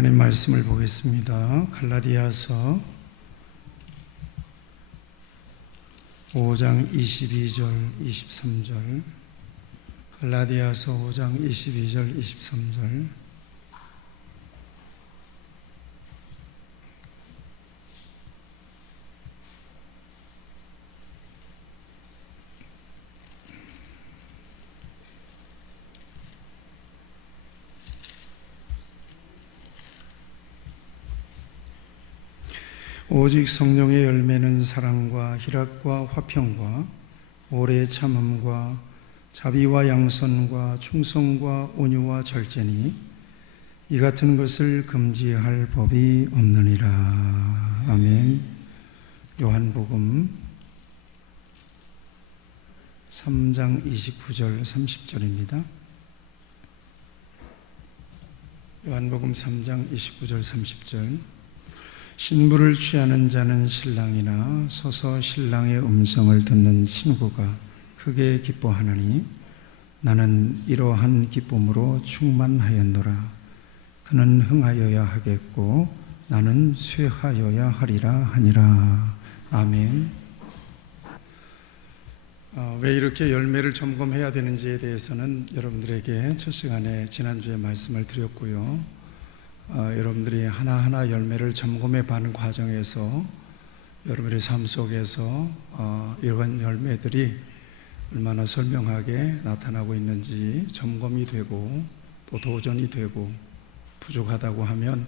하나님 말씀을 보겠습니다. 갈라디아서 5장 22절 23절. 갈라디아서 5장 22절 23절. 오직 성령의 열매는 사랑과 희락과 화평과 오래 참음과 자비와 양선과 충성과 온유와 절제니 이 같은 것을 금지할 법이 없느니라. 아멘. 요한복음 3장 29절 30절입니다. 요한복음 3장 29절 30절. 신부를 취하는 자는 신랑이나 서서 신랑의 음성을 듣는 친구가 크게 기뻐하느니 나는 이러한 기쁨으로 충만하였노라. 그는 흥하여야 하겠고 나는 쇠하여야 하리라 하니라. 아멘. 왜 이렇게 열매를 점검해야 되는지에 대해서는 여러분들에게 첫 시간에 지난주에 말씀을 드렸고요. 여러분들이 하나하나 열매를 점검해 가는 과정에서 여러분의 삶 속에서 이런 열매들이 얼마나 선명하게 나타나고 있는지 점검이 되고 또 도전이 되고 부족하다고 하면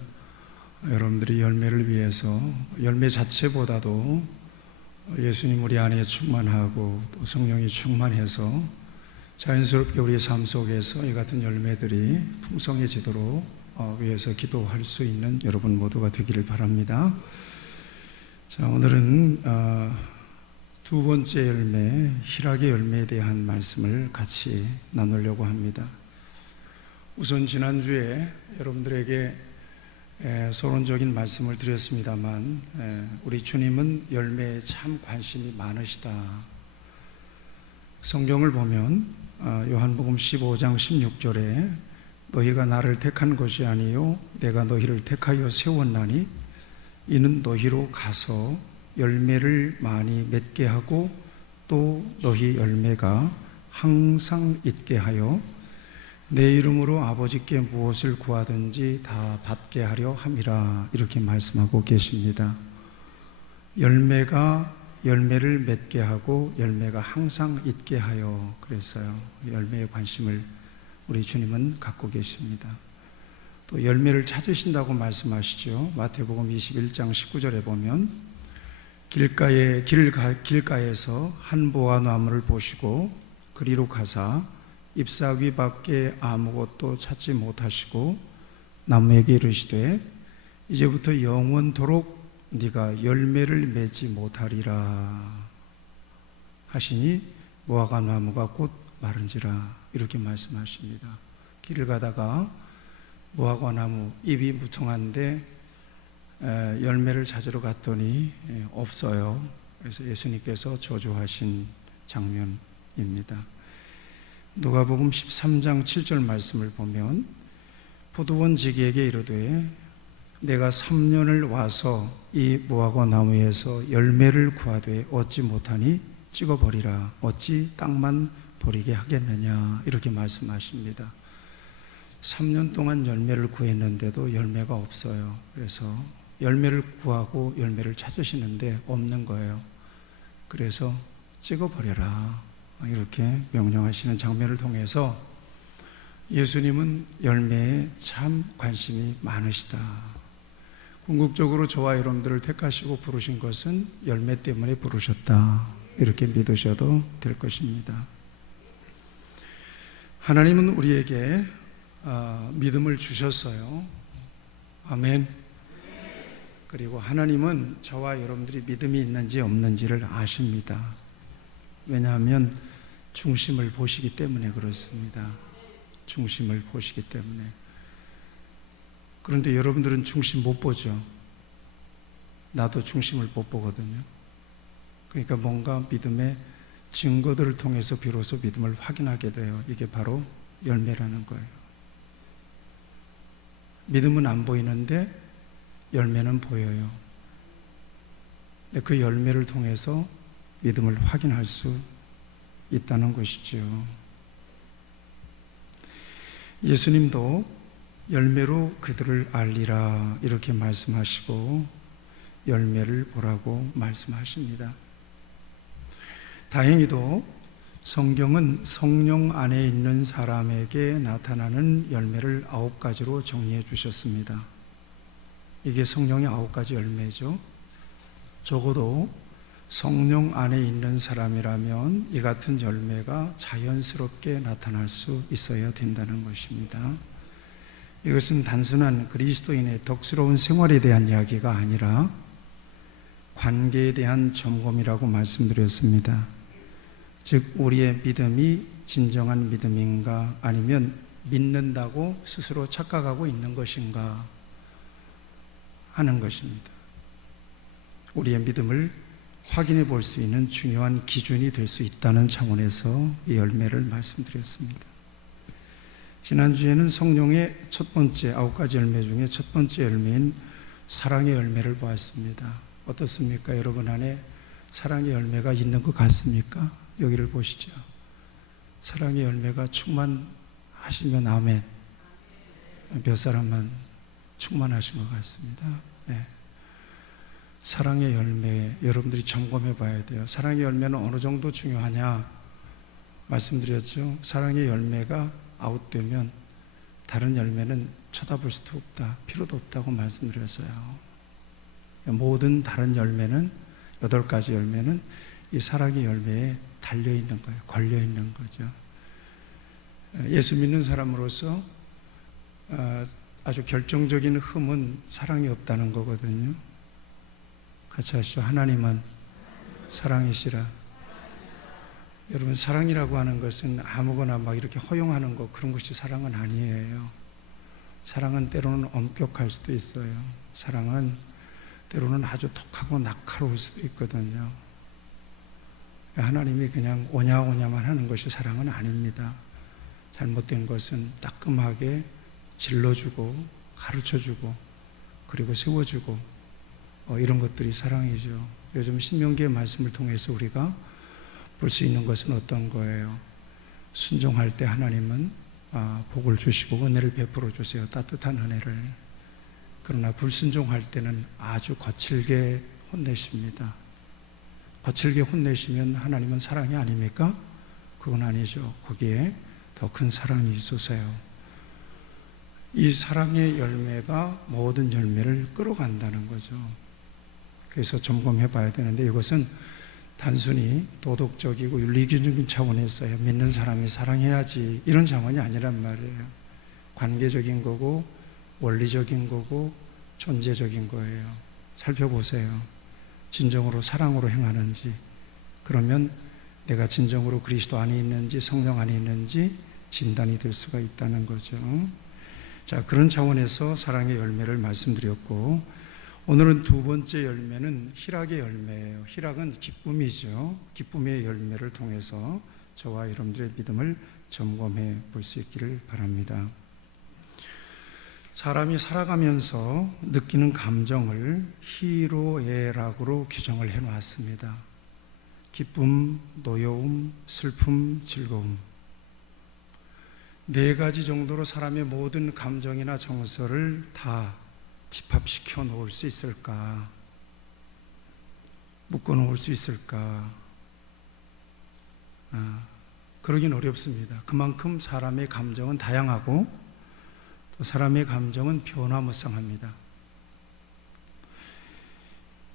여러분들이 열매를 위해서 열매 자체보다도 예수님 우리 안에 충만하고 또 성령이 충만해서 자연스럽게 우리의 삶 속에서 이 같은 열매들이 풍성해지도록 위해서 기도할 수 있는 여러분 모두가 되기를 바랍니다. 자, 오늘은 두 번째 열매, 희락의 열매에 대한 말씀을 같이 나누려고 합니다. 우선 지난주에 여러분들에게 서론적인 말씀을 드렸습니다만 우리 주님은 열매에 참 관심이 많으시다. 성경을 보면 요한복음 15장 16절에 너희가 나를 택한 것이 아니요 내가 너희를 택하여 세웠나니 이는 너희로 가서 열매를 많이 맺게 하고 또 너희 열매가 항상 있게 하여 내 이름으로 아버지께 무엇을 구하든지 다 받게 하려 함이라. 이렇게 말씀하고 계십니다. 열매를 맺게 하고 열매가 항상 있게 하여 그랬어요. 열매에 관심을 우리 주님은 갖고 계십니다. 또 열매를 찾으신다고 말씀하시죠. 마태복음 21장 19절에 보면 길가에서 한 무화과나무를 보시고 그리로 가사 잎사귀 밖에 아무것도 찾지 못하시고 나무에게 이르시되 이제부터 영원토록 네가 열매를 맺지 못하리라 하시니 무화과나무가 곧 마른지라. 이렇게 말씀하십니다. 길을 가다가 무화과나무 잎이 무성한데 열매를 찾으러 갔더니 없어요. 그래서 예수님께서 저주하신 장면입니다. 누가복음 13장 7절 말씀을 보면 포도원 지기에게 이르되 내가 3년을 와서 이 무화과나무에서 열매를 구하되 얻지 못하니 찍어버리라. 어찌 땅만 버리게 하겠느냐. 이렇게 말씀하십니다. 3년 동안 열매를 구했는데도 열매가 없어요. 그래서 열매를 구하고 열매를 찾으시는데 없는 거예요. 그래서 찍어버려라. 이렇게 명령하시는 장면을 통해서 예수님은 열매에 참 관심이 많으시다. 궁극적으로 저와 여러분들을 택하시고 부르신 것은 열매 때문에 부르셨다. 이렇게 믿으셔도 될 것입니다. 하나님은 우리에게 믿음을 주셨어요. 아멘. 그리고 하나님은 저와 여러분들이 믿음이 있는지 없는지를 아십니다. 왜냐하면 중심을 보시기 때문에 그렇습니다. 중심을 보시기 때문에. 그런데 여러분들은 중심 못 보죠. 나도 중심을 못 보거든요. 그러니까 뭔가 믿음의 증거들을 통해서 비로소 믿음을 확인하게 돼요. 이게 바로 열매라는 거예요. 믿음은 안 보이는데 열매는 보여요. 근데 그 열매를 통해서 믿음을 확인할 수 있다는 것이죠. 예수님도 열매로 그들을 알리라 이렇게 말씀하시고 열매를 보라고 말씀하십니다. 다행히도 성경은 성령 안에 있는 사람에게 나타나는 열매를 9가지로 정리해 주셨습니다. 이게 성령의 9가지 열매죠. 적어도 성령 안에 있는 사람이라면 이 같은 열매가 자연스럽게 나타날 수 있어야 된다는 것입니다. 이것은 단순한 그리스도인의 덕스러운 생활에 대한 이야기가 아니라 관계에 대한 점검이라고 말씀드렸습니다. 즉 우리의 믿음이 진정한 믿음인가 아니면 믿는다고 스스로 착각하고 있는 것인가 하는 것입니다. 우리의 믿음을 확인해 볼 수 있는 중요한 기준이 될 수 있다는 차원에서 이 열매를 말씀드렸습니다. 지난주에는 성령의 첫 번째 9가지 열매 중에 첫 번째 열매인 사랑의 열매를 보았습니다. 어떻습니까? 여러분 안에 사랑의 열매가 있는 것 같습니까? 여기를 보시죠. 사랑의 열매가 충만하시면 아멘. 몇 사람만 충만하신 것 같습니다. 네. 사랑의 열매 여러분들이 점검해 봐야 돼요. 사랑의 열매는 어느 정도 중요하냐 말씀드렸죠. 사랑의 열매가 아웃되면 다른 열매는 쳐다볼 수도 없다, 필요도 없다고 말씀드렸어요. 모든 다른 열매는 8가지 열매는 이 사랑의 열매에 달려있는 거예요. 걸려있는 거죠. 예수 믿는 사람으로서 아주 결정적인 흠은 사랑이 없다는 거거든요. 같이 하시죠. 하나님은 사랑이시라. 여러분 사랑이라고 하는 것은 아무거나 막 이렇게 허용하는 거 그런 것이 사랑은 아니에요. 사랑은 때로는 엄격할 수도 있어요. 사랑은 때로는 아주 독하고 날카로울 수도 있거든요. 하나님이 그냥 오냐오냐만 하는 것이 사랑은 아닙니다. 잘못된 것은 따끔하게 질러주고 가르쳐주고 그리고 세워주고 이런 것들이 사랑이죠. 요즘 신명기의 말씀을 통해서 우리가 볼 수 있는 것은 어떤 거예요? 순종할 때 하나님은 복을 주시고 은혜를 베풀어 주세요. 따뜻한 은혜를. 그러나 불순종할 때는 아주 거칠게 혼내십니다. 거칠게 혼내시면 하나님은 사랑이 아닙니까? 그건 아니죠. 거기에 더 큰 사랑이 있어서요. 이 사랑의 열매가 모든 열매를 끌어간다는 거죠. 그래서 점검해 봐야 되는데 이것은 단순히 도덕적이고 윤리기준적인 차원에서요. 믿는 사람이 사랑해야지 이런 차원이 아니란 말이에요. 관계적인 거고 원리적인 거고 존재적인 거예요. 살펴보세요. 진정으로 사랑으로 행하는지, 그러면 내가 진정으로 그리스도 안에 있는지 성령 안에 있는지 진단이 될 수가 있다는 거죠. 자, 그런 차원에서 사랑의 열매를 말씀드렸고, 오늘은 두 번째 열매는 희락의 열매예요. 희락은 기쁨이죠. 기쁨의 열매를 통해서 저와 여러분들의 믿음을 점검해 볼 수 있기를 바랍니다. 사람이 살아가면서 느끼는 감정을 희로애락으로 규정을 해놨습니다. 기쁨, 노여움, 슬픔, 즐거움. 4가지 정도로 사람의 모든 감정이나 정서를 다 집합시켜 놓을 수 있을까? 묶어 놓을 수 있을까? 그러긴 어렵습니다. 그만큼 사람의 감정은 다양하고 또 사람의 감정은 변화무쌍합니다.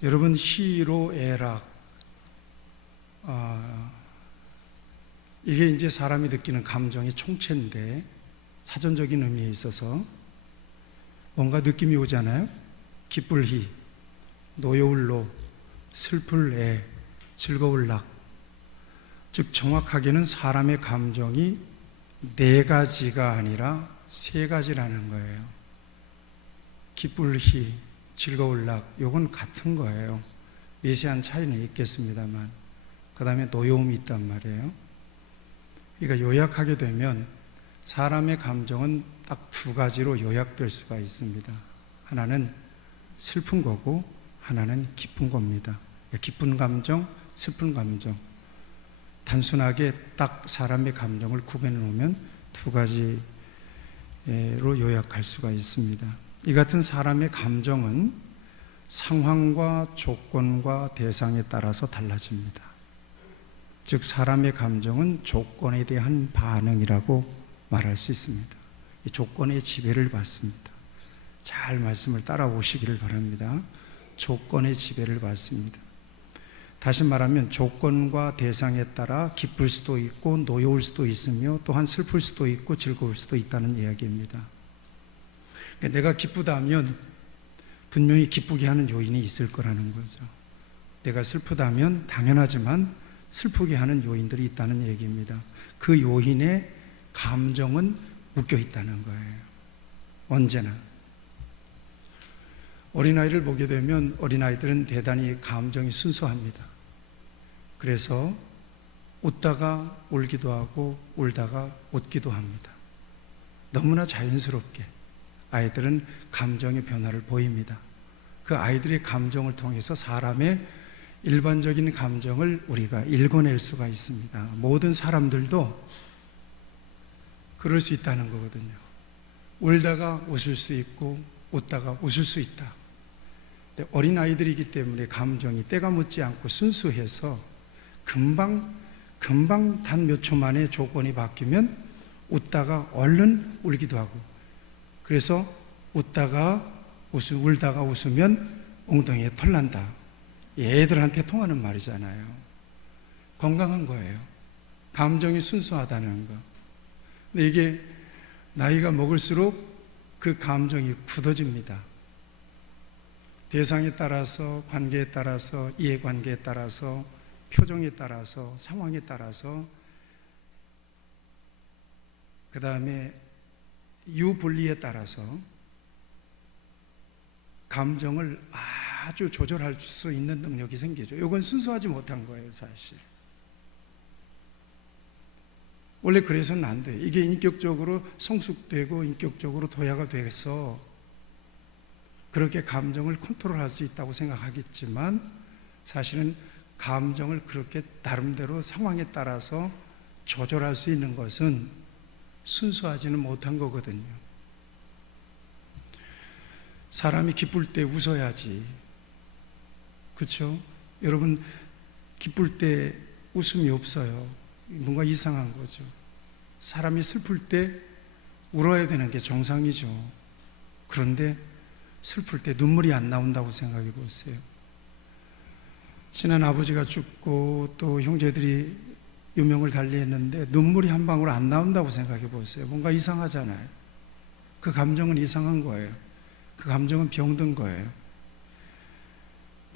여러분, 희로애락, 이게 이제 사람이 느끼는 감정의 총체인데 사전적인 의미에 있어서 뭔가 느낌이 오잖아요. 기쁠 희, 노여울 노, 슬플 애, 즐거울 락. 즉 정확하게는 사람의 감정이 4가지가 아니라 3가지라는 거예요. 기쁠 희, 즐거울 락, 요건 같은 거예요. 미세한 차이는 있겠습니다만, 그 다음에 노여움이 있단 말이에요. 그러니까 요약하게 되면 사람의 감정은 딱 두 가지로 요약될 수가 있습니다. 하나는 슬픈 거고 하나는 기쁜 겁니다. 기쁜 감정, 슬픈 감정. 단순하게 딱 사람의 감정을 구분해 놓으면 두 가지로 요약할 수가 있습니다. 이 같은 사람의 감정은 상황과 조건과 대상에 따라서 달라집니다. 즉 사람의 감정은 조건에 대한 반응이라고 말할 수 있습니다. 이 조건의 지배를 받습니다. 잘 말씀을 따라오시기를 바랍니다. 조건의 지배를 받습니다. 다시 말하면 조건과 대상에 따라 기쁠 수도 있고 노여울 수도 있으며 또한 슬플 수도 있고 즐거울 수도 있다는 이야기입니다. 그러니까 내가 기쁘다면 분명히 기쁘게 하는 요인이 있을 거라는 거죠. 내가 슬프다면 당연하지만 슬프게 하는 요인들이 있다는 얘기입니다. 그 요인에 감정은 묶여 있다는 거예요. 언제나. 어린아이를 보게 되면 어린아이들은 대단히 감정이 순수합니다. 그래서 웃다가 울기도 하고 울다가 웃기도 합니다. 너무나 자연스럽게 아이들은 감정의 변화를 보입니다. 그 아이들의 감정을 통해서 사람의 일반적인 감정을 우리가 읽어낼 수가 있습니다. 모든 사람들도 그럴 수 있다는 거거든요. 울다가 웃을 수 있고 웃다가 웃을 수 있다. 근데 어린아이들이기 때문에 감정이 때가 묻지 않고 순수해서 금방 단 몇 초 만에 조건이 바뀌면 웃다가 얼른 울기도 하고, 그래서 울다가 웃으면 엉덩이에 털 난다. 애들한테 통하는 말이잖아요. 건강한 거예요. 감정이 순수하다는 거. 근데 이게 나이가 먹을수록 그 감정이 굳어집니다. 대상에 따라서, 관계에 따라서, 이해관계에 따라서, 표정에 따라서, 상황에 따라서, 그 다음에 유분리에 따라서 감정을 아주 조절할 수 있는 능력이 생기죠. 이건 순수하지 못한 거예요, 사실. 원래 그래서는 안 돼요. 이게 인격적으로 성숙되고 인격적으로 도야가 돼서 그렇게 감정을 컨트롤할 수 있다고 생각하겠지만 사실은 감정을 그렇게 나름대로 상황에 따라서 조절할 수 있는 것은 순수하지는 못한 거거든요. 사람이 기쁠 때 웃어야지. 그렇죠? 여러분, 기쁠 때 웃음이 없어요. 뭔가 이상한 거죠. 사람이 슬플 때 울어야 되는 게 정상이죠. 그런데 슬플 때 눈물이 안 나온다고 생각해 보세요. 친한 아버지가 죽고 또 형제들이 유명을 달리했는데 눈물이 한 방울 안 나온다고 생각해 보세요. 뭔가 이상하잖아요. 그 감정은 이상한 거예요. 그 감정은 병든 거예요.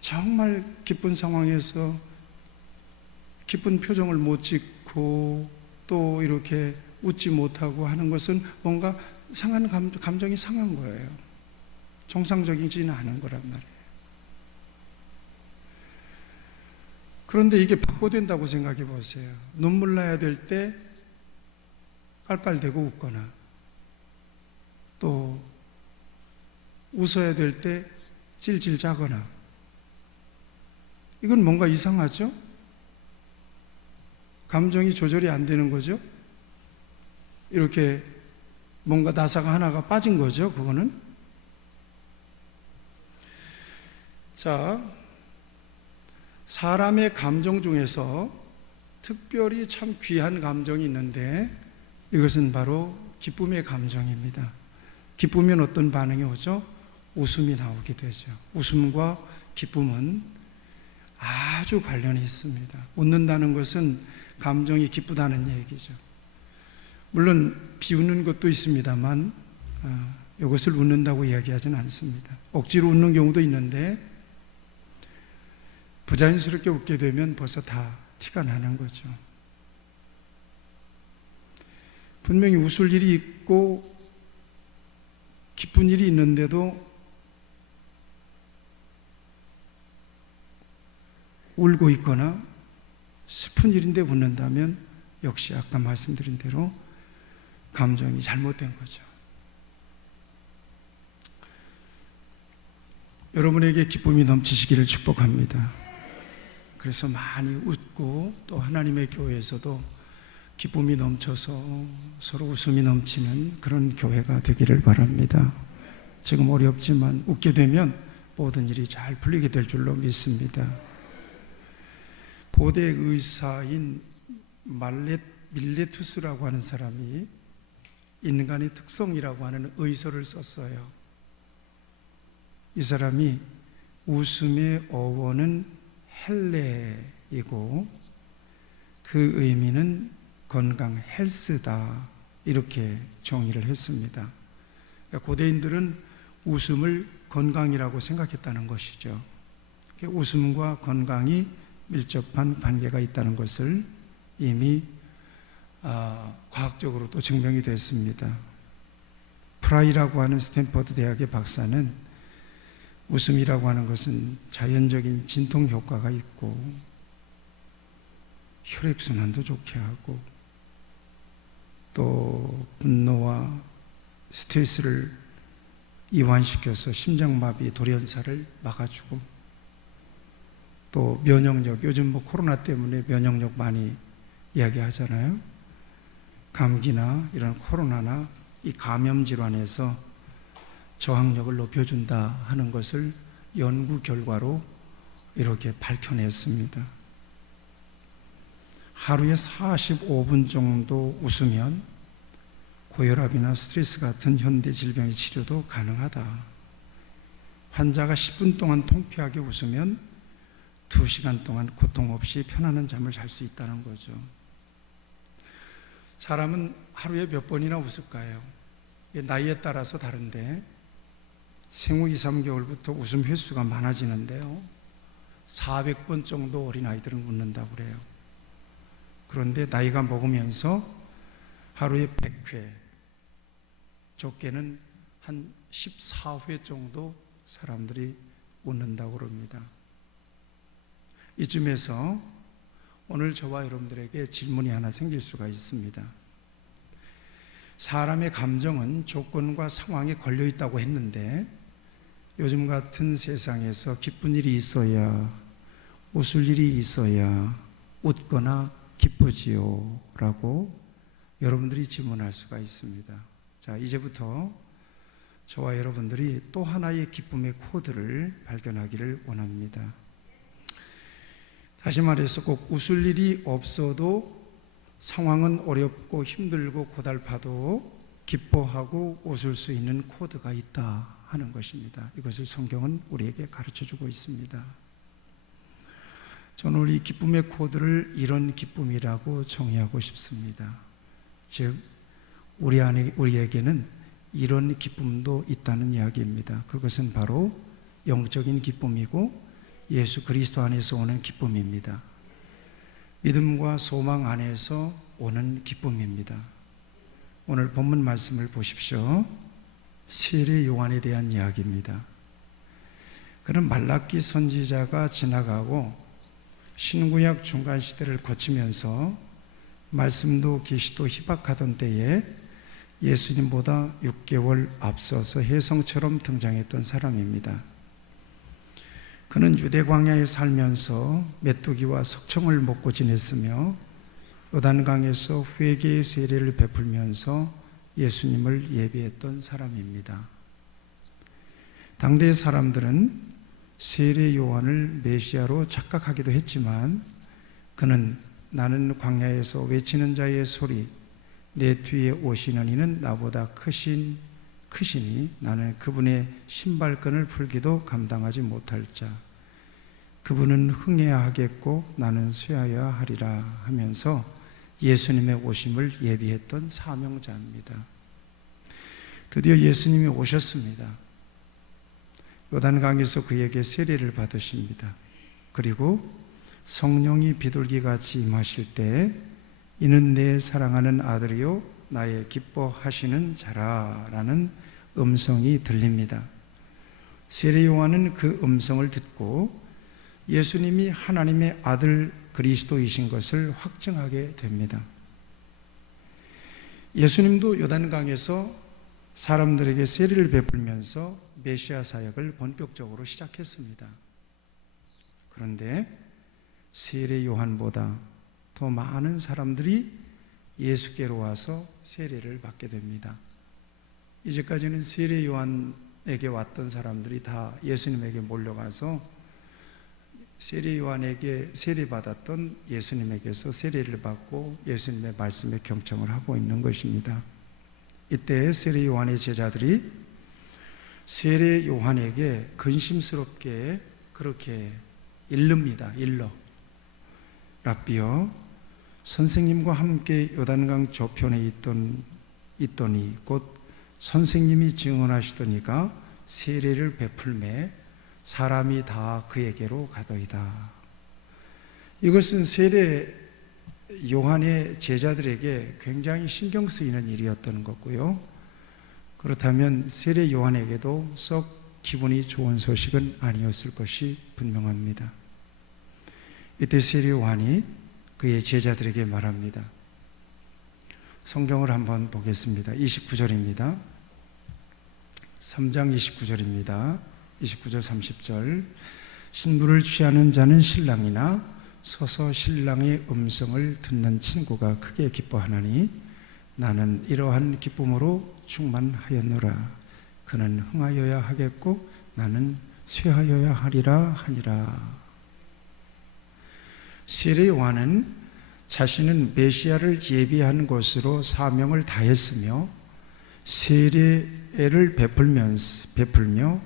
정말 기쁜 상황에서 기쁜 표정을 못 짓고 또 이렇게 웃지 못하고 하는 것은 뭔가 상한 감정이 상한 거예요. 정상적이지는 않은 거란 말이에요. 그런데 이게 바꿔된다고 생각해 보세요. 눈물 나야 될 때 깔깔대고 웃거나 또 웃어야 될 때 찔찔 짜거나, 이건 뭔가 이상하죠? 감정이 조절이 안 되는 거죠? 이렇게 뭔가 나사가 하나가 빠진 거죠, 그거는? 자, 사람의 감정 중에서 특별히 참 귀한 감정이 있는데 이것은 바로 기쁨의 감정입니다. 기쁘면 어떤 반응이 오죠? 웃음이 나오게 되죠. 웃음과 기쁨은 아주 관련이 있습니다. 웃는다는 것은 감정이 기쁘다는 얘기죠. 물론 비웃는 것도 있습니다만 이것을 웃는다고 이야기하지는 않습니다. 억지로 웃는 경우도 있는데 부자연스럽게 웃게 되면 벌써 다 티가 나는 거죠. 분명히 웃을 일이 있고 기쁜 일이 있는데도 울고 있거나 슬픈 일인데 웃는다면 역시 아까 말씀드린 대로 감정이 잘못된 거죠. 여러분에게 기쁨이 넘치시기를 축복합니다. 그래서 많이 웃고 또 하나님의 교회에서도 기쁨이 넘쳐서 서로 웃음이 넘치는 그런 교회가 되기를 바랍니다. 지금 어렵지만 웃게 되면 모든 일이 잘 풀리게 될 줄로 믿습니다. 고대 의사인 밀레투스라고 하는 사람이 인간의 특성이라고 하는 의서를 썼어요. 이 사람이 웃음의 어원은 헬레이고 그 의미는 건강, 헬스다, 이렇게 정의를 했습니다. 그러니까 고대인들은 웃음을 건강이라고 생각했다는 것이죠. 웃음과 건강이 밀접한 관계가 있다는 것을 이미 과학적으로도 증명이 됐습니다. 프라이라고 하는 스탠퍼드 대학의 박사는 웃음이라고 하는 것은 자연적인 진통 효과가 있고 혈액순환도 좋게 하고 또 분노와 스트레스를 이완시켜서 심장마비, 돌연사를 막아주고 또 면역력, 요즘 코로나 때문에 면역력 많이 이야기하잖아요. 감기나 이런 코로나나 이 감염 질환에서 저항력을 높여준다 하는 것을 연구 결과로 이렇게 밝혀냈습니다. 하루에 45분 정도 웃으면 고혈압이나 스트레스 같은 현대 질병의 치료도 가능하다. 환자가 10분 동안 통쾌하게 웃으면 2시간 동안 고통 없이 편안한 잠을 잘 수 있다는 거죠. 사람은 하루에 몇 번이나 웃을까요? 나이에 따라서 다른데 생후 2, 3개월부터 웃음 횟수가 많아지는데요, 400번 정도 어린아이들은 웃는다고 그래요. 그런데 나이가 먹으면서 하루에 100회, 적게는 한 14회 정도 사람들이 웃는다고 그럽니다. 이쯤에서 오늘 저와 여러분들에게 질문이 하나 생길 수가 있습니다. 사람의 감정은 조건과 상황에 걸려 있다고 했는데 요즘 같은 세상에서 기쁜 일이 있어야, 웃을 일이 있어야 웃거나 기쁘지요? 라고 여러분들이 질문할 수가 있습니다. 자, 이제부터 저와 여러분들이 또 하나의 기쁨의 코드를 발견하기를 원합니다. 다시 말해서 꼭 웃을 일이 없어도 상황은 어렵고 힘들고 고달파도 기뻐하고 웃을 수 있는 코드가 있다 하는 것입니다. 이것을 성경은 우리에게 가르쳐주고 있습니다. 저는 우리 기쁨의 코드를 이런 기쁨이라고 정의하고 싶습니다. 즉 우리에게는 이런 기쁨도 있다는 이야기입니다. 그것은 바로 영적인 기쁨이고 예수 그리스도 안에서 오는 기쁨입니다. 믿음과 소망 안에서 오는 기쁨입니다. 오늘 본문 말씀을 보십시오. 세례 요한에 대한 이야기입니다. 그는 말라기 선지자가 지나가고 신구약 중간 시대를 거치면서 말씀도 계시도 희박하던 때에 예수님보다 6개월 앞서서 혜성처럼 등장했던 사람입니다. 그는 유대 광야에 살면서 메뚜기와 석청을 먹고 지냈으며 요단강에서 회개의 세례를 베풀면서 예수님을 예비했던 사람입니다. 당대의 사람들은 세례 요한을 메시아로 착각하기도 했지만 그는 나는 광야에서 외치는 자의 소리, 내 뒤에 오시는 이는 나보다 크시니 나는 그분의 신발끈을 풀기도 감당하지 못할 자, 그분은 흥해야 하겠고 나는 쇠하여야 하리라 하면서 예수님의 오심을 예비했던 사명자입니다. 드디어 예수님이 오셨습니다. 요단강에서 그에게 세례를 받으십니다. 그리고 성령이 비둘기같이 임하실 때 이는 내 사랑하는 아들이요 나의 기뻐하시는 자라 라는 음성이 들립니다. 세례 요한은 그 음성을 듣고 예수님이 하나님의 아들 그리스도이신 것을 확증하게 됩니다. 예수님도 요단강에서 사람들에게 세례를 베풀면서 메시아 사역을 본격적으로 시작했습니다. 그런데 세례 요한보다 더 많은 사람들이 예수께로 와서 세례를 받게 됩니다. 이제까지는 세례 요한에게 왔던 사람들이 다 예수님에게 몰려가서 세례 요한에게 세례받았던 예수님에게서 세례를 받고 예수님의 말씀에 경청을 하고 있는 것입니다. 이때 세례 요한의 제자들이 세례 요한에게 근심스럽게 그렇게 일릅니다. 랍비여, 선생님과 함께 요단강 저편에 있더니 곧 선생님이 증언하시더니가 세례를 베풀매 사람이 다 그에게로 가더이다. 이것은 세례 요한의 제자들에게 굉장히 신경 쓰이는 일이었던 거고요. 그렇다면 세례 요한에게도 썩 기분이 좋은 소식은 아니었을 것이 분명합니다. 이때 세례 요한이 그의 제자들에게 말합니다. 성경을 한번 보겠습니다. 29절입니다. 3장 29절입니다. 29절 30절. 신부를 취하는 자는 신랑이나 서서 신랑의 음성을 듣는 친구가 크게 기뻐하나니 나는 이러한 기쁨으로 충만하였노라. 그는 흥하여야 하겠고 나는 쇠하여야 하리라 하니라. 세례 요한은 자신은 메시아를 예비한 것으로 사명을 다했으며 세례를 베풀며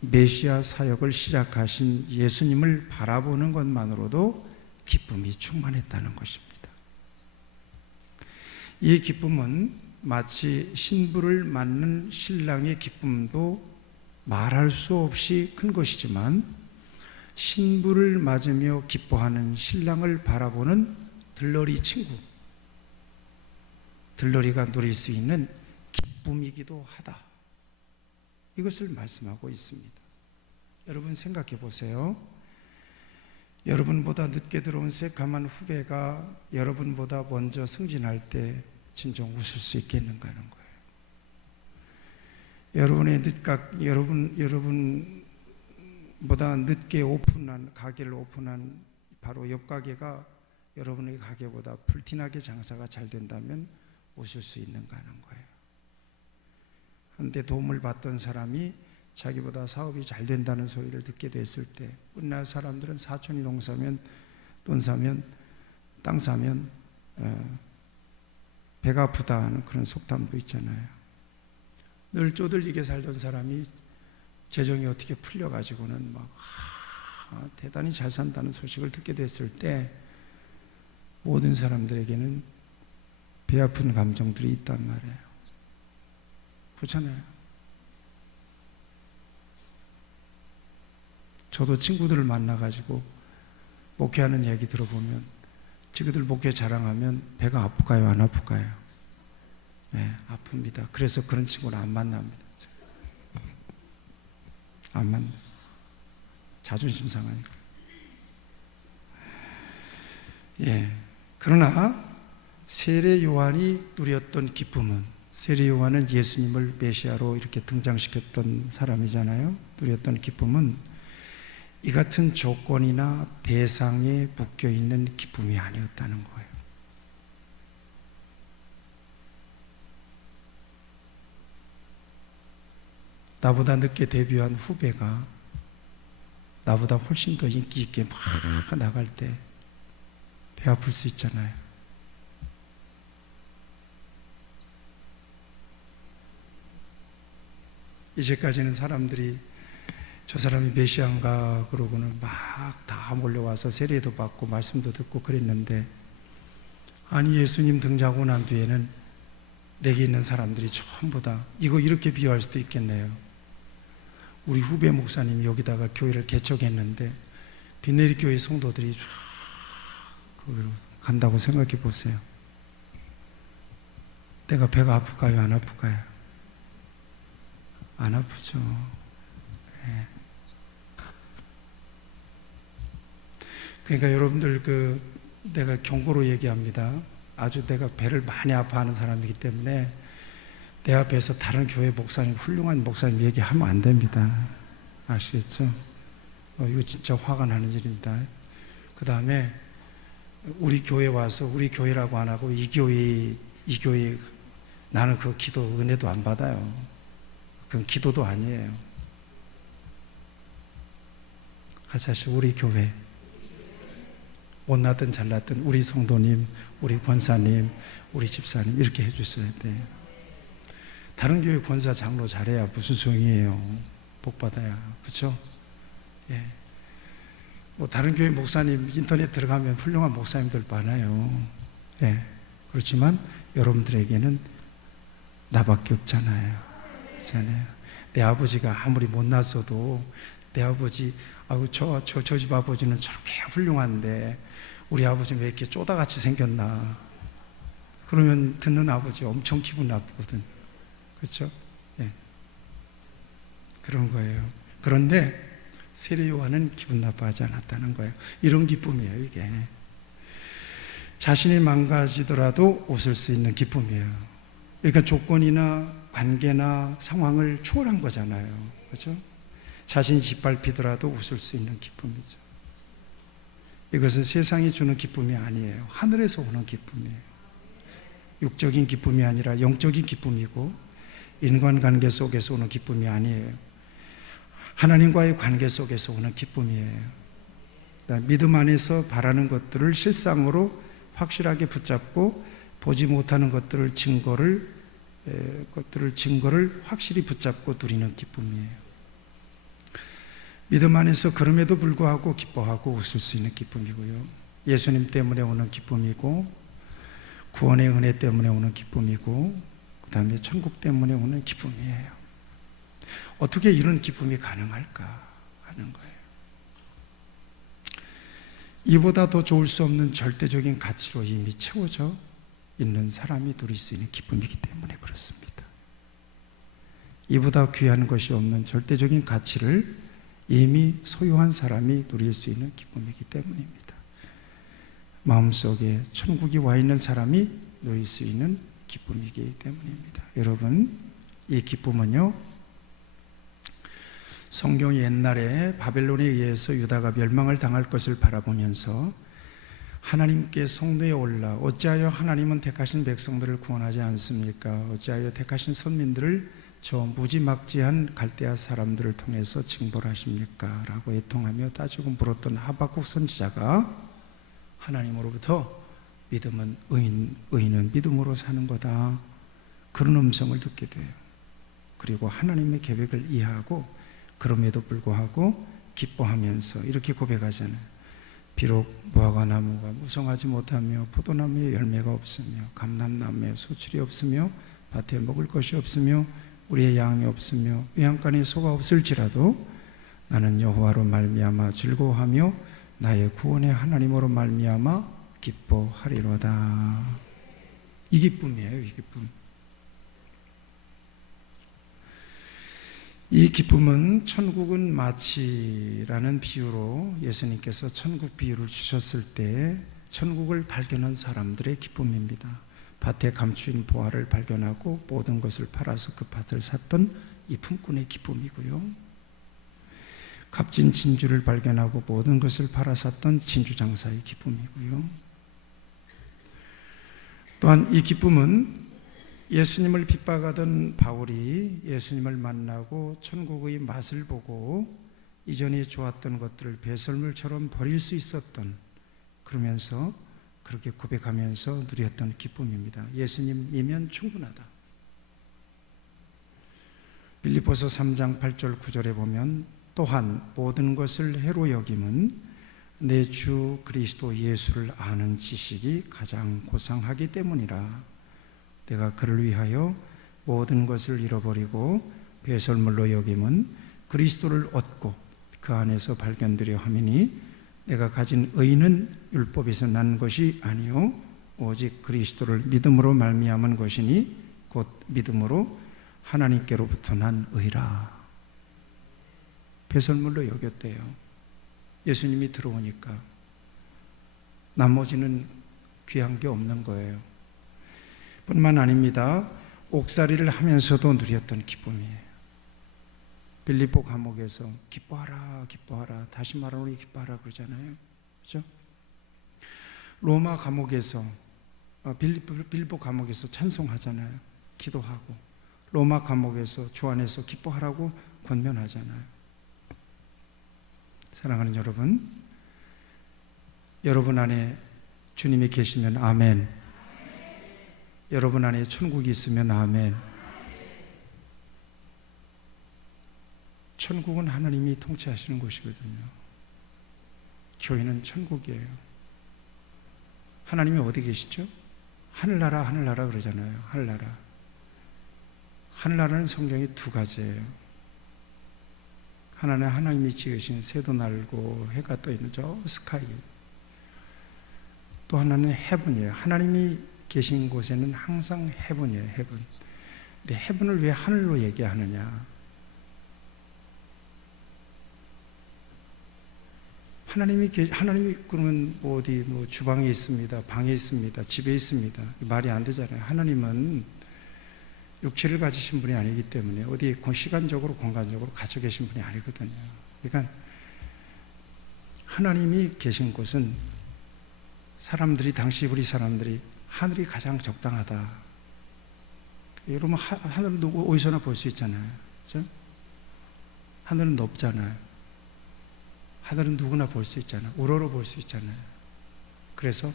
메시아 사역을 시작하신 예수님을 바라보는 것만으로도 기쁨이 충만했다는 것입니다. 이 기쁨은 마치 신부를 맞는 신랑의 기쁨도 말할 수 없이 큰 것이지만 신부를 맞으며 기뻐하는 신랑을 바라보는 들러리 친구, 들러리가 누릴 수 있는 기쁨이기도 하다. 이것을 말씀하고 있습니다. 여러분 생각해 보세요. 여러분보다 늦게 들어온 새까만 후배가 여러분보다 먼저 승진할 때 진정 웃을 수 있겠는가 하는 거예요. 여러분보다 늦게 가게를 오픈한 바로 옆 가게가 여러분의 가게보다 불티나게 장사가 잘 된다면 웃을 수 있는가 하는 거예요. 한때 도움을 받던 사람이 자기보다 사업이 잘 된다는 소리를 듣게 됐을 때 우리나라 사람들은 사촌이 돈 사면 땅 사면 배가 아프다 하는 그런 속담도 있잖아요. 늘 쪼들리게 살던 사람이 재정이 어떻게 풀려가지고는 막 대단히 잘 산다는 소식을 듣게 됐을 때 모든 사람들에게는 배 아픈 감정들이 있단 말이에요. 그렇잖아요. 저도 친구들을 만나가지고 목회하는 얘기 들어보면 친구들 목회 자랑하면 배가 아플까요? 안 아플까요? 네, 아픕니다. 그래서 그런 친구는 안 만납니다. 안 만나. 자존심 상하니까. 예. 그러나 세례 요한이 누렸던 기쁨은, 세례 요한은 예수님을 메시아로 이렇게 등장시켰던 사람이잖아요. 누렸던 기쁨은 이 같은 조건이나 대상에 묶여 있는 기쁨이 아니었다는 거예요. 나보다 늦게 데뷔한 후배가 나보다 훨씬 더 인기 있게 막 나갈 때 배 아플 수 있잖아요. 이제까지는 사람들이 저 사람이 메시아인가 그러고는 막 다 몰려와서 세례도 받고 말씀도 듣고 그랬는데, 아니 예수님 등장하고 난 뒤에는 내게 있는 사람들이 전부 다, 이거 이렇게 비유할 수도 있겠네요. 우리 후배 목사님이 여기다가 교회를 개척했는데 비내리 교회 성도들이 쫙 간다고 생각해 보세요. 내가 배가 아플까요? 안 아플까요? 안 아프죠. 네. 그러니까 여러분들 내가 경고로 얘기합니다. 아주 내가 배를 많이 아파하는 사람이기 때문에 내 앞에서 다른 교회 목사님, 훌륭한 목사님 얘기하면 안 됩니다. 아시겠죠? 이거 진짜 화가 나는 일입니다. 그 다음에 우리 교회 와서 우리 교회라고 안 하고 이 교회 나는 그 기도 은혜도 안 받아요. 그건 기도도 아니에요. 하자시 우리 교회 못나든 잘났든 우리 성도님, 우리 권사님, 우리 집사님 이렇게 해주셔야 돼요. 다른 교회 권사 장로 잘해야 무슨 소용이에요. 복 받아야. 그렇죠? 예. 뭐 다른 교회 목사님 인터넷 들어가면 훌륭한 목사님들 많아요. 예. 그렇지만 여러분들에게는 나밖에 없잖아요. 그렇잖아요. 내 아버지가 아무리 못났어도 내 아버지, 저 집 아버지는 저렇게 훌륭한데 우리 아버지는 왜 이렇게 쪼다같이 생겼나. 그러면 듣는 아버지 엄청 기분 나쁘거든. 그렇죠? 예. 그런 거예요. 그런데 세례 요한은 기분 나빠하지 않았다는 거예요. 이런 기쁨이에요, 이게. 자신이 망가지더라도 웃을 수 있는 기쁨이에요. 그러니까 조건이나 관계나 상황을 초월한 거잖아요. 그렇죠? 자신이 짓밟히더라도 웃을 수 있는 기쁨이죠. 이것은 세상이 주는 기쁨이 아니에요. 하늘에서 오는 기쁨이에요. 육적인 기쁨이 아니라 영적인 기쁨이고 인간관계 속에서 오는 기쁨이 아니에요. 하나님과의 관계 속에서 오는 기쁨이에요. 믿음 안에서 바라는 것들을 실상으로 확실하게 붙잡고 보지 못하는 것들을 증거를 확실히 붙잡고 누리는 기쁨이에요. 믿음 안에서 그럼에도 불구하고 기뻐하고 웃을 수 있는 기쁨이고요. 예수님 때문에 오는 기쁨이고 구원의 은혜 때문에 오는 기쁨이고 그 다음에 천국 때문에 오는 기쁨이에요. 어떻게 이런 기쁨이 가능할까 하는 거예요. 이보다 더 좋을 수 없는 절대적인 가치로 이미 채워져 있는 사람이 누릴 수 있는 기쁨이기 때문에 그렇습니다. 이보다 귀한 것이 없는 절대적인 가치를 이미 소유한 사람이 누릴 수 있는 기쁨이기 때문입니다. 마음속에 천국이 와 있는 사람이 누릴 수 있는 기쁨이기 때문입니다. 여러분, 이 기쁨은요, 성경이 옛날에 바벨론에 의해서 유다가 멸망을 당할 것을 바라보면서 하나님께 성도에 올라 어찌하여 하나님은 택하신 백성들을 구원하지 않습니까? 어찌하여 택하신 선민들을 저 무지막지한 갈대아 사람들을 통해서 징벌하십니까? 라고 애통하며 따지고 물었던 하박국 선지자가 하나님으로부터 믿음은 의인은 믿음으로 사는 거다, 그런 음성을 듣게 돼요. 그리고 하나님의 계획을 이해하고 그럼에도 불구하고 기뻐하면서 이렇게 고백하잖아요. 비록 무화과 나무가 무성하지 못하며 포도나무에 열매가 없으며 감람나무에 소출이 없으며 밭에 먹을 것이 없으며 우리의 양이 없으며 외양간에 소가 없을지라도 나는 여호와로 말미암아 즐거워하며 나의 구원의 하나님으로 말미암아 기뻐하리로다. 이 기쁨이에요, 이 기쁨. 이 기쁨은 천국은 마치라는 비유로 예수님께서 천국 비유를 주셨을 때 천국을 발견한 사람들의 기쁨입니다. 밭에 감추인 보화를 발견하고 모든 것을 팔아서 그 밭을 샀던 이 품꾼의 기쁨이고요. 값진 진주를 발견하고 모든 것을 팔아 샀던 진주 장사의 기쁨이고요. 또한 이 기쁨은 예수님을 핍박하던 바울이 예수님을 만나고 천국의 맛을 보고 이전에 좋았던 것들을 배설물처럼 버릴 수 있었던, 그러면서 그렇게 고백하면서 누렸던 기쁨입니다. 예수님이면 충분하다. 빌립보서 3장 8절 9절에 보면 또한 모든 것을 해로 여김은 내 주 그리스도 예수를 아는 지식이 가장 고상하기 때문이라. 내가 그를 위하여 모든 것을 잃어버리고 배설물로 여김은 그리스도를 얻고 그 안에서 발견되려 함이니 내가 가진 의는 율법에서 난 것이 아니요 오직 그리스도를 믿음으로 말미암은 것이니 곧 믿음으로 하나님께로부터 난 의라. 배설물로 여겼대요. 예수님이 들어오니까 나머지는 귀한 게 없는 거예요. 뿐만 아닙니다. 옥살이를 하면서도 누렸던 기쁨이에요. 빌립보 감옥에서 기뻐하라 기뻐하라, 다시 말하노니 기뻐하라 그러잖아요. 그렇죠? 로마 감옥에서 빌립보 감옥에서 찬송하잖아요. 기도하고, 로마 감옥에서 주 안에서 기뻐하라고 권면하잖아요. 사랑하는 여러분 안에 주님이 계시면 아멘. 여러분 안에 천국이 있으면 아멘. 천국은 하나님이 통치하시는 곳이거든요. 교회는 천국이에요. 하나님이 어디 계시죠? 하늘나라 하늘나라 그러잖아요. 하늘나라. 하늘나라는 성경이 두 가지예요. 하나는 하나님이 지으신 새도 날고 해가 떠 있는 저 스카이, 또 하나는 헤븐이에요. 하나님이 계신 곳에는 항상 헤븐이에요. 헤븐. 근데 헤븐을 왜 하늘로 얘기하느냐? 하나님이 그러면 어디 주방에 있습니다, 방에 있습니다, 집에 있습니다, 말이 안 되잖아요. 하나님은 육체를 가지신 분이 아니기 때문에 어디 시간적으로 공간적으로 갇혀 계신 분이 아니거든요. 그러니까 하나님이 계신 곳은 당시 우리 사람들이 하늘이 가장 적당하다. 여러분 하늘은 어디서나 볼 수 있잖아요. 그렇죠? 하늘은 높잖아요. 하늘은 누구나 볼 수 있잖아요. 우러러 볼 수 있잖아요. 그래서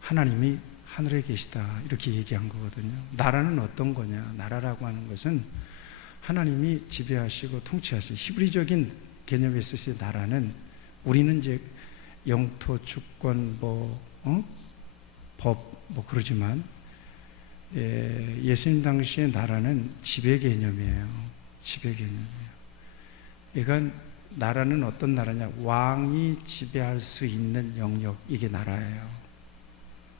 하나님이 하늘에 계시다 이렇게 얘기한 거거든요. 나라는 어떤 거냐? 나라라고 하는 것은 하나님이 지배하시고 통치하시는 히브리적인 개념에 있어서 나라는, 우리는 이제 영토, 주권, 법 그러지만 예수님 당시의 나라는 지배 개념이에요. 지배 개념이에요. 그러니까 나라는 어떤 나라냐? 왕이 지배할 수 있는 영역, 이게 나라예요.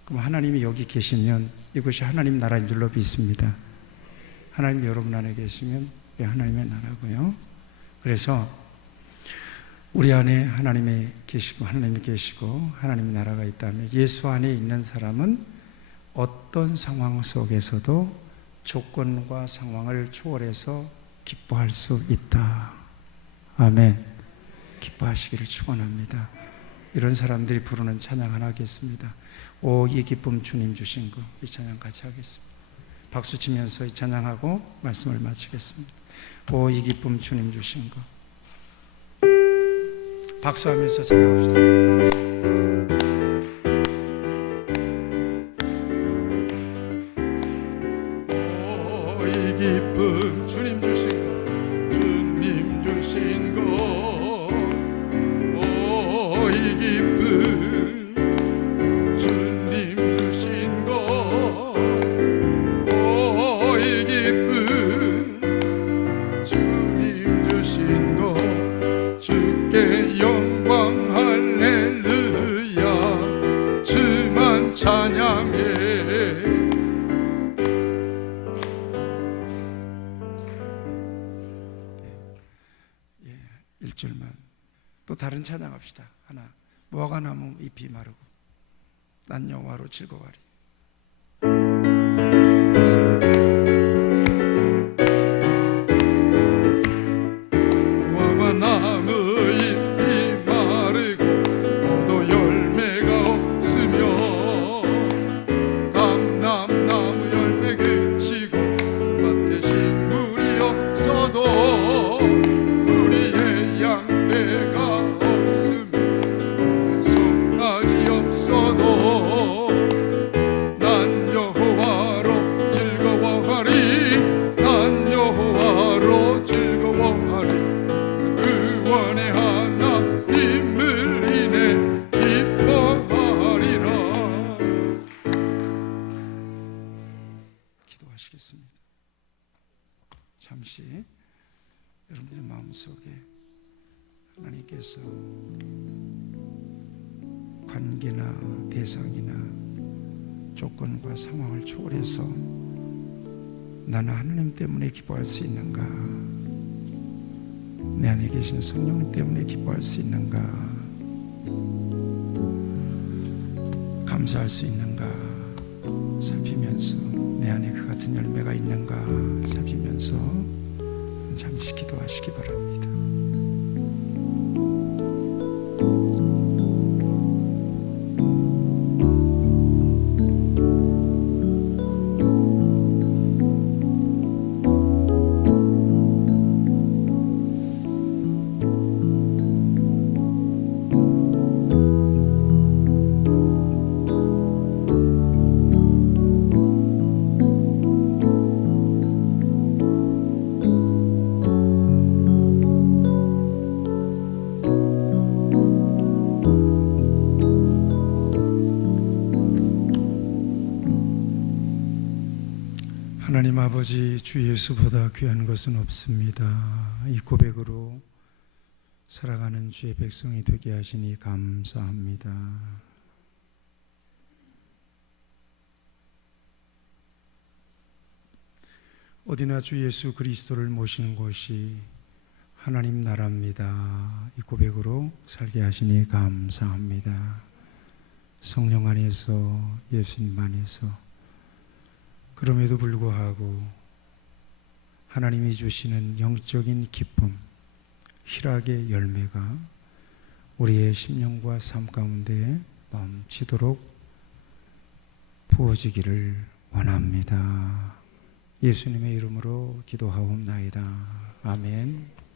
그럼 하나님이 여기 계시면 이것이 하나님 나라인 줄로 믿습니다. 하나님 여러분 안에 계시면 이게 하나님의 나라고요. 그래서 우리 안에 하나님이 계시고 하나님의 나라가 있다면 예수 안에 있는 사람은 어떤 상황 속에서도 조건과 상황을 초월해서 기뻐할 수 있다. 아멘. 기뻐하시기를 축원합니다. 이런 사람들이 부르는 찬양 하나 하겠습니다. 오, 이 기쁨 주님 주신 거, 이 찬양 같이 하겠습니다. 박수 치면서 이 찬양하고 말씀을 마치겠습니다. 오, 이 기쁨 주님 주신 거. 박수하면서 찬양합시다. 또 다른 찬양합시다. 하나. 무화과 나무 잎이 마르고 난 여호와로 즐거워하리. 무화과 나무 잎이 마르고 포도 열매가 없으며 감람나무 열매 그치고 밭에 식물이 없어도 우리의 양떼가 난 여호와로 즐거워하리. 난 여호와로 즐거워하리. 구원의 하나님을 인해 기뻐하리라. 기도하시겠습니다. 잠시 여러분들의 마음속에 하나님께서 관계나 대상이나 조건과 상황을 초월해서 나는 하나님 때문에 기뻐할 수 있는가? 내 안에 계신 성령님 때문에 기뻐할 수 있는가? 감사할 수 있는가? 살피면서 내 안에 그 같은 열매가 있는가 살피면서 잠시 기도하시기 바랍니다. 하나님 아버지, 주 예수보다 귀한 것은 없습니다. 이 고백으로 살아가는 주의 백성이 되게 하시니 감사합니다. 어디나 주 예수 그리스도를 모시는 곳이 하나님 나라입니다. 이 고백으로 살게 하시니 감사합니다. 성령 안에서, 예수님 안에서, 그럼에도 불구하고 하나님이 주시는 영적인 기쁨, 희락의 열매가 우리의 심령과 삶 가운데 넘치도록 부어지기를 원합니다. 예수님의 이름으로 기도하옵나이다. 아멘.